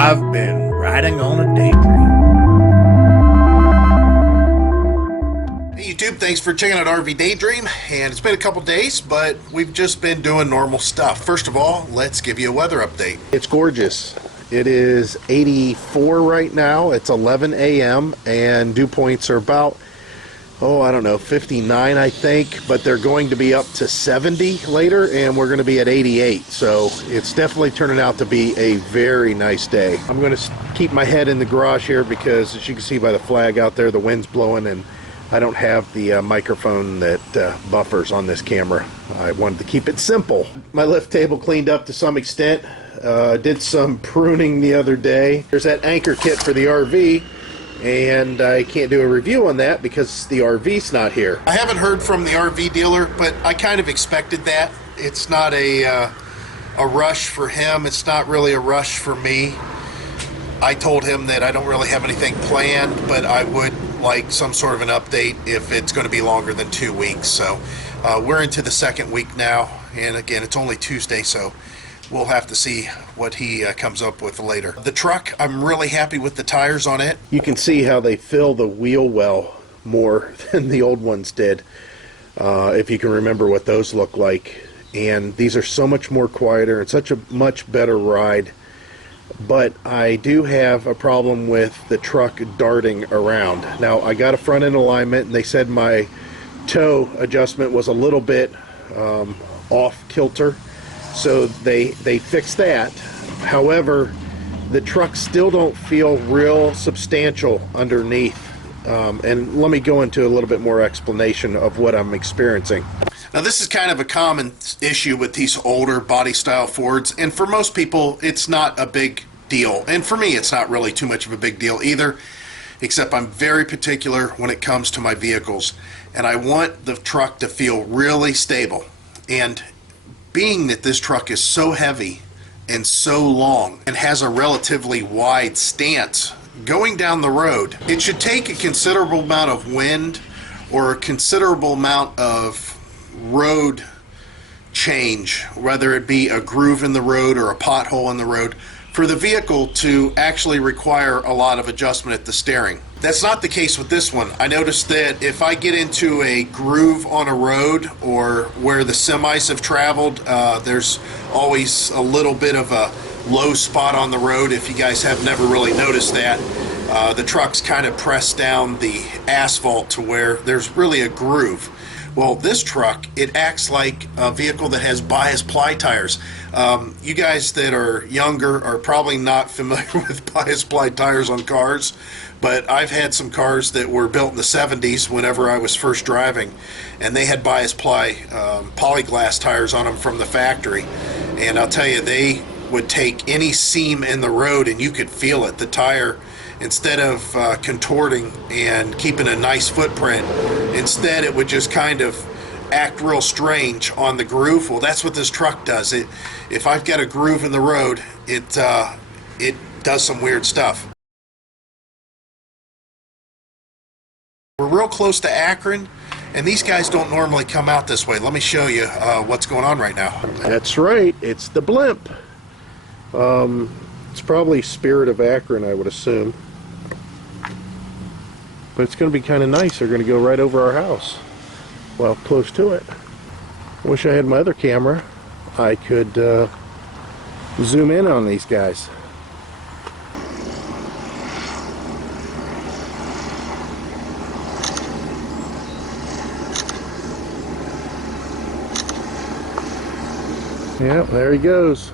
I've been riding on a daydream. Hey YouTube, thanks for checking out RV Daydream. And it's been a couple days, but we've just been doing normal stuff. First of all, let's give you a weather update. It's gorgeous. It is 84 right now. It's 11 a.m. and dew points are about, I don't know, 59 I think, but they're going to be up to 70 later, and we're going to be at 88. So it's definitely turning out to be a very nice day. I'm going to keep my head in the garage here because, as you can see by the flag out there, the wind's blowing and I don't have the microphone that buffers on this camera. I wanted to keep it simple. My lift table cleaned up to some extent. Did some pruning the other day. There's that anchor kit for the RV, and I can't do a review on that because the RV's not here. I haven't heard from the RV dealer, but I kind of expected that. It's not a rush for him. It's not really a rush for me. I told him that I don't really have anything planned, but I would like some sort of an update if it's going to be longer than 2 weeks. So we're into the second week now, and again, it's only Tuesday, so we'll have to see what he comes up with later. The truck, I'm really happy with the tires on it. You can see how they fill the wheel well more than the old ones did, if you can remember what those look like. And these are so much more quieter and such a much better ride. But I do have a problem with the truck darting around. Now, I got a front end alignment, and they said my toe adjustment was a little bit off kilter. So they fixed that. However, the trucks still don't feel real substantial underneath. And let me go into a little bit more explanation of what I'm experiencing. Now, this is kind of a common issue with these older body style Fords, and for most people it's not a big deal, and for me it's not really too much of a big deal either, except I'm very particular when it comes to my vehicles, and I want the truck to feel really stable. And being that this truck is so heavy and so long and has a relatively wide stance going down the road, it should take a considerable amount of wind or a considerable amount of road change, whether it be a groove in the road or a pothole in the road, for the vehicle to actually require a lot of adjustment at the steering. That's not the case with this one. I noticed that if I get into a groove on a road or where the semis have traveled, there's always a little bit of a low spot on the road. If you guys have never really noticed that, the truck's kind of pressed down the asphalt to where there's really a groove. Well, this truck, it acts like a vehicle that has bias ply tires. You guys that are younger are probably not familiar with bias ply tires on cars, but I've had some cars that were built in the 70s whenever I was first driving, and they had bias ply polyglass tires on them from the factory. And I'll tell you, they would take any seam in the road and you could feel it. The tire, instead of contorting and keeping a nice footprint, instead it would just kind of act real strange on the groove. Well, that's what this truck does. If I've got a groove in the road, it does some weird stuff. We're real close to Akron, and these guys don't normally come out this way. Let me show you what's going on right now. That's right, it's the blimp. It's probably Spirit of Akron, I would assume. But it's going to be kind of nice. They're going to go right over our house. Well, close to it. Wish I had my other camera. I could zoom in on these guys. Yep, there he goes.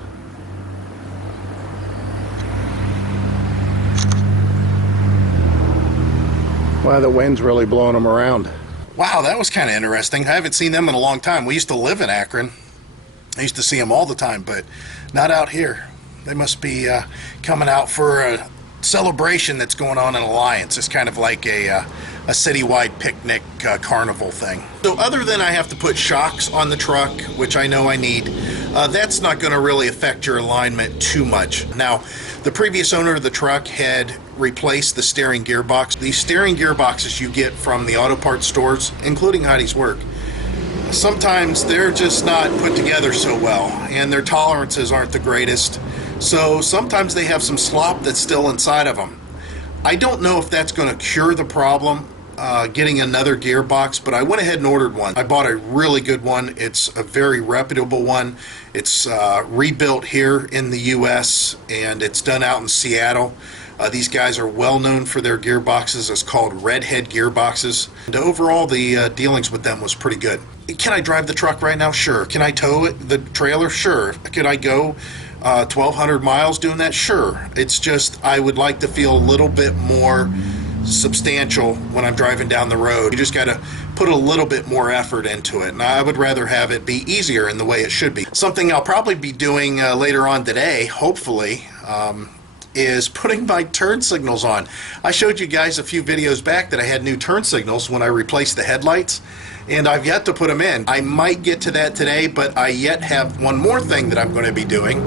Wow, the wind's really blowing them around. Wow, that was kind of interesting. I haven't seen them in a long time. We used to live in Akron. I used to see them all the time, but not out here. They must be coming out for a celebration that's going on in Alliance. It's kind of like a citywide picnic carnival thing. So other than I have to put shocks on the truck, which I know I need, that's not going to really affect your alignment too much. Now, the previous owner of the truck had replaced the steering gearbox. These steering gearboxes you get from the auto parts stores, including Heidi's work, sometimes they're just not put together so well, and their tolerances aren't the greatest. So sometimes they have some slop that's still inside of them. I don't know if that's going to cure the problem, getting another gearbox, but I went ahead and ordered one. I bought a really good one. It's a very reputable one. It's rebuilt here in the US, and it's done out in Seattle. These guys are well known for their gearboxes. It's called Redhead gearboxes. And overall, the dealings with them was pretty good. Can I drive the truck right now? Sure. Can I tow it, the trailer? Sure. Could I go 1,200 miles doing that? Sure. It's just I would like to feel a little bit more substantial when I'm driving down the road. You just got to put a little bit more effort into it, and I would rather have it be easier in the way it should be. Something I'll probably be doing later on today, hopefully, is putting my turn signals on. I showed you guys a few videos back that I had new turn signals when I replaced the headlights, and I've yet to put them in. I might get to that today, but I yet have one more thing that I'm going to be doing,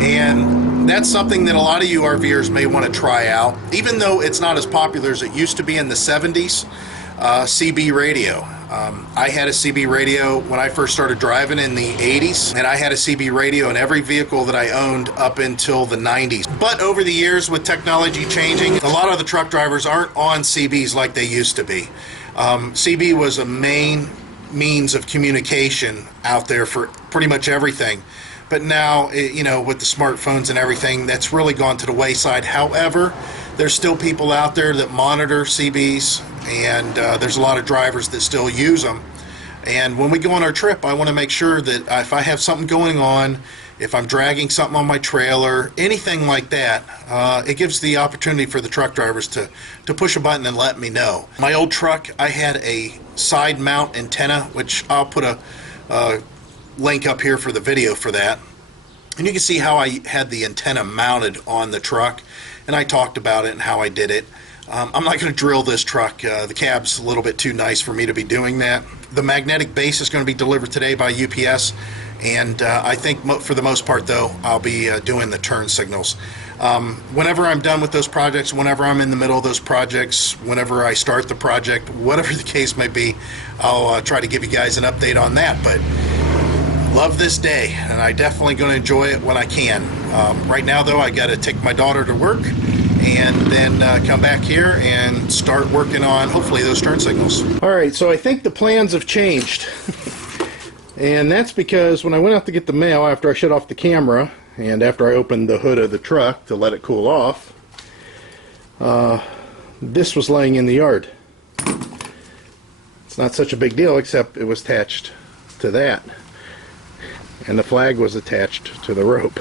and that's something that a lot of you RVers may want to try out, even though it's not as popular as it used to be in the 70s. CB radio. I had a CB radio when I first started driving in the 80s, and I had a CB radio in every vehicle that I owned up until the 90s. But over the years, with technology changing, a lot of the truck drivers aren't on CBs like they used to be. CB was a main means of communication out there for pretty much everything. But now, you know, with the smartphones and everything, that's really gone to the wayside. However, there's still people out there that monitor CBs, and there's a lot of drivers that still use them. And when we go on our trip, I want to make sure that if I have something going on, if I'm dragging something on my trailer, anything like that, it gives the opportunity for the truck drivers to push a button and let me know. My old truck, I had a side mount antenna, which I'll put a link up here for the video for that. And you can see how I had the antenna mounted on the truck, and I talked about it and how I did it. I'm not going to drill this truck. The cab's a little bit too nice for me to be doing that. The magnetic base is going to be delivered today by UPS, and I think for the most part, though, I'll be doing the turn signals. Whenever I'm done with those projects, whenever I'm in the middle of those projects, whenever I start the project, whatever the case may be, I'll try to give you guys an update on that. But love this day, and I definitely going to enjoy it when I can. Right now, though, I got to take my daughter to work, and then come back here and start working on hopefully those turn signals. Alright, so I think the plans have changed. And that's because when I went out to get the mail after I shut off the camera and after I opened the hood of the truck to let it cool off, this was laying in the yard. It's not such a big deal, except it was attached to that, and the flag was attached to the rope.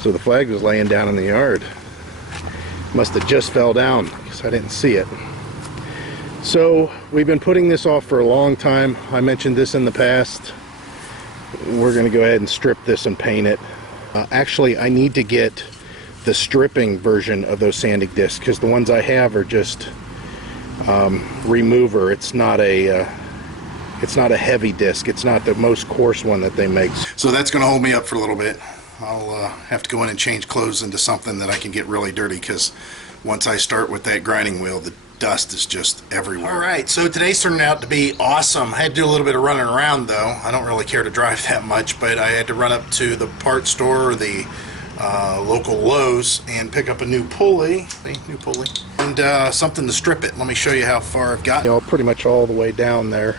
So the flag was laying down in the yard. Must have just fell down because I didn't see it. So we've been putting this off for a long time. I mentioned this in the past. We're going to go ahead and strip this and paint it. Actually, I need to get the stripping version of those sanding discs, because the ones I have are just remover. It's not a heavy disc. It's not the most coarse one that they make. So that's going to hold me up for a little bit. I'll have to go in and change clothes into something that I can get really dirty, because once I start with that grinding wheel, the dust is just everywhere. Alright, so today's turning out to be awesome. I had to do a little bit of running around, though. I don't really care to drive that much, but I had to run up to the parts store or the local Lowe's and pick up a new pulley. See, new pulley. And something to strip it. Let me show you how far I've got. Pretty much all the way down there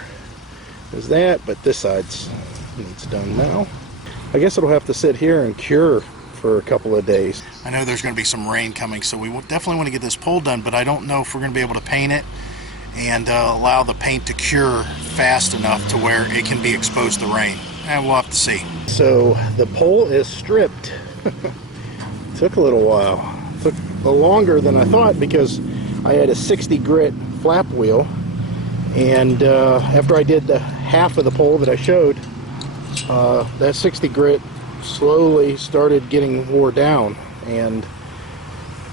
is that, but this side's needs done now. I guess it'll have to sit here and cure for a couple of days. I know there's going to be some rain coming, so we definitely want to get this pole done, but I don't know if we're going to be able to paint it and allow the paint to cure fast enough to where it can be exposed to rain. And we'll have to see. So the pole is stripped. Took a little while. Took longer than I thought, because I had a 60 grit flap wheel, and after I did the half of the pole that I showed, that 60 grit slowly started getting wore down, and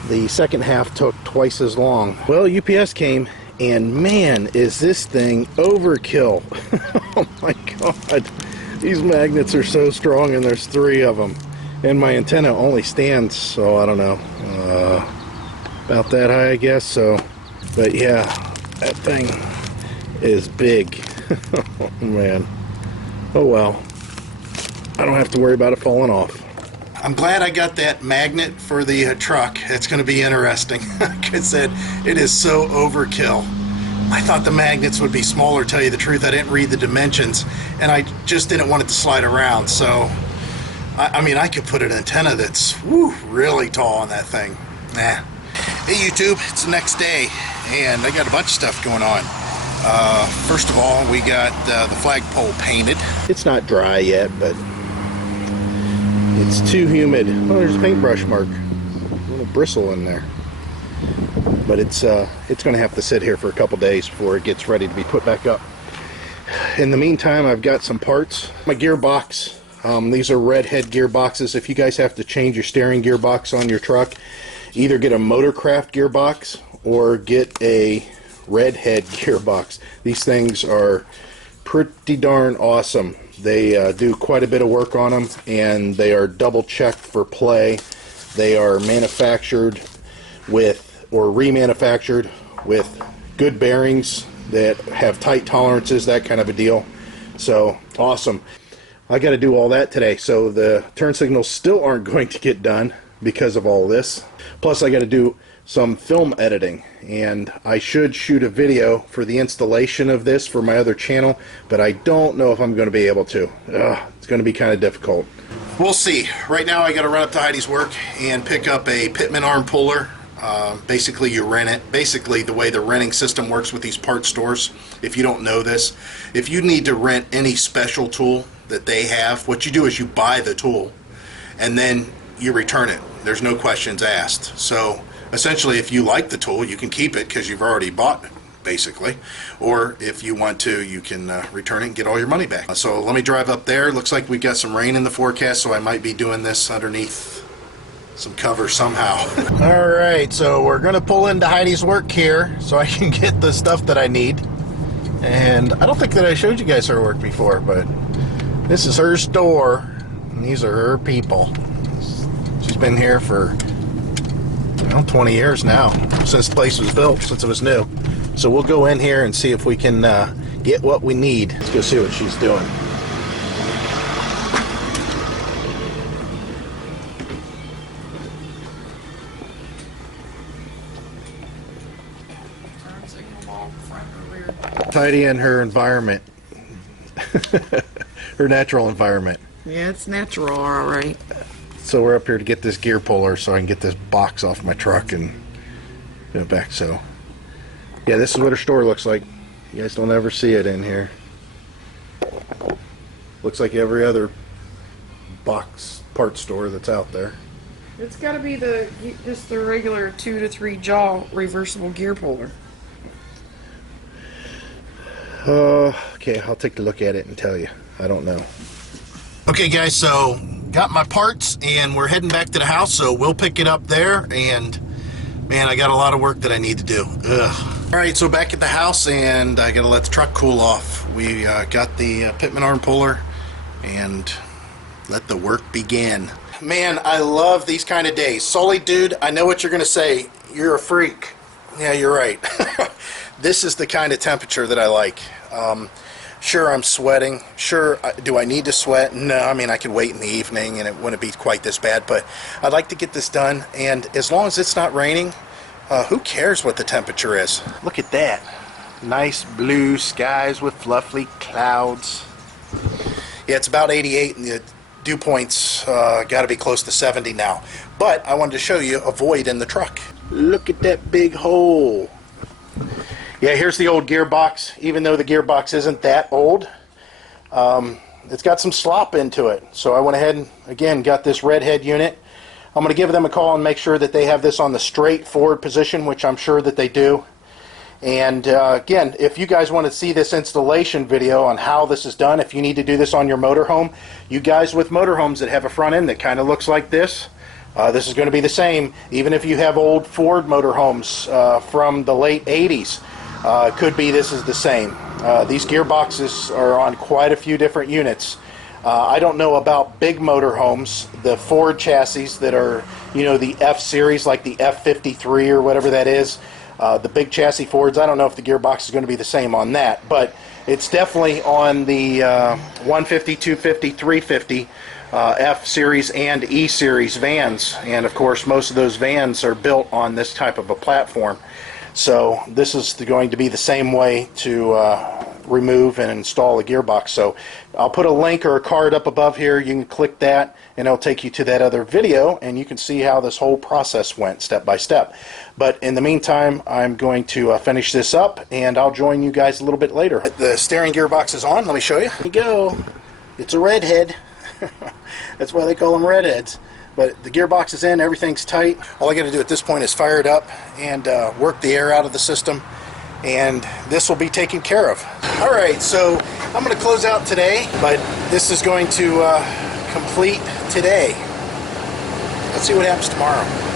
the second half took twice as long. Well, UPS came, and man, is this thing overkill. Oh my god, these magnets are so strong, and there's 3 of them, and my antenna only stands, so I don't know, about that high, I guess. So, but yeah, that thing is big. Man. Oh well. I don't have to worry about it falling off. I'm glad I got that magnet for the truck. It's going to be interesting. Like I said, it is so overkill. I thought the magnets would be smaller, tell you the truth. I didn't read the dimensions, and I just didn't want it to slide around. So, I mean, I could put an antenna that's really tall on that thing. Nah. Hey YouTube, it's the next day, and I got a bunch of stuff going on. First of all, we got the flagpole painted. It's not dry yet, but it's too humid. Oh, there's a paintbrush mark. A little bristle in there. But it's going to have to sit here for a couple days before it gets ready to be put back up. In the meantime, I've got some parts. My gearbox. These are red head gearboxes. If you guys have to change your steering gearbox on your truck, either get a Motorcraft gearbox or get a red head gearbox. These things are pretty darn awesome. They do quite a bit of work on them, and they are double checked for play. They are manufactured with, or remanufactured with, good bearings that have tight tolerances, that kind of a deal. So awesome. I got to do all that today, so the turn signals still aren't going to get done because of all this. Plus I got to do some film editing, and I should shoot a video for the installation of this for my other channel, but I don't know if I'm going to be able to. It's going to be kind of difficult. We'll see. Right now I got to run up to Heidi's work and pick up a Pitman arm puller. Basically you rent it. Basically the way the renting system works with these part stores, if you don't know this, if you need to rent any special tool that they have, what you do is you buy the tool and then you return it. There's no questions asked. So essentially, if you like the tool, you can keep it because you've already bought it, basically. Or if you want to, you can return it and get all your money back. So let me drive up there. Looks like we got some rain in the forecast, so I might be doing this underneath some cover somehow. All right, so we're going to pull into Heidi's work here so I can get the stuff that I need. And I don't think that I showed you guys her work before, but this is her store, and these are her people. She's been here for 20 years now, since the place was built, since it was new. So we'll go in here and see if we can get what we need. Let's go see what she's doing. Tidying her environment. Her natural environment. Yeah, it's natural, all right. So we're up here to get this gear puller so I can get this box off my truck and get it back. So yeah, this is what her store looks like. You guys don't ever see it in here. Looks like every other box part store that's out there. It's got to be just the regular 2 to 3 jaw reversible gear puller. Okay, I'll take a look at it and tell you. I don't know. Okay guys, so got my parts and we're heading back to the house, so we'll pick it up there. And man, I got a lot of work that I need to do. Alright, so back at the house, and I gotta let the truck cool off. We got the Pitman arm puller and let the work begin. Man, I love these kind of days. Sully, dude, I know what you're gonna say. You're a freak. Yeah, you're right. This is the kind of temperature that I like. Sure, I'm sweating. Sure, do I need to sweat? No, I mean, I could wait in the evening and it wouldn't be quite this bad, but I'd like to get this done, and as long as it's not raining, who cares what the temperature is? Look at that. Nice blue skies with fluffy clouds. Yeah, it's about 88, and the dew point's got to be close to 70 now. But I wanted to show you a void in the truck. Look at that big hole. Yeah, here's the old gearbox. Even though the gearbox isn't that old, it's got some slop into it. So I went ahead and, again, got this red head unit. I'm going to give them a call and make sure that they have this on the straight forward position, which I'm sure that they do. And again, if you guys want to see this installation video on how this is done, if you need to do this on your motorhome, you guys with motorhomes that have a front end that kind of looks like this, this is going to be the same. Even if you have old Ford motorhomes from the late 80s, could be this is the same. These gearboxes are on quite a few different units. I don't know about big motorhomes, the Ford chassis that are, you know, the F series, like the F53 or whatever that is. The big chassis Fords, I don't know if the gearbox is going to be the same on that. But It's definitely on the 150, 250, 350 F series and E series vans, and of course most of those vans are built on this type of a platform. So this is going to be the same way to remove and install a gearbox. So I'll put a link or a card up above here. You can click that and it'll take you to that other video, and you can see how this whole process went step by step. But in the meantime, I'm going to finish this up, and I'll join you guys a little bit later. The steering gearbox is on. Let me show you. Here you go. It's a redhead. That's why they call them redheads. But the gearbox is in, everything's tight. All I got to do at this point is fire it up and work the air out of the system, and this will be taken care of. Alright, so I'm going to close out today, but this is going to complete today. Let's see what happens tomorrow.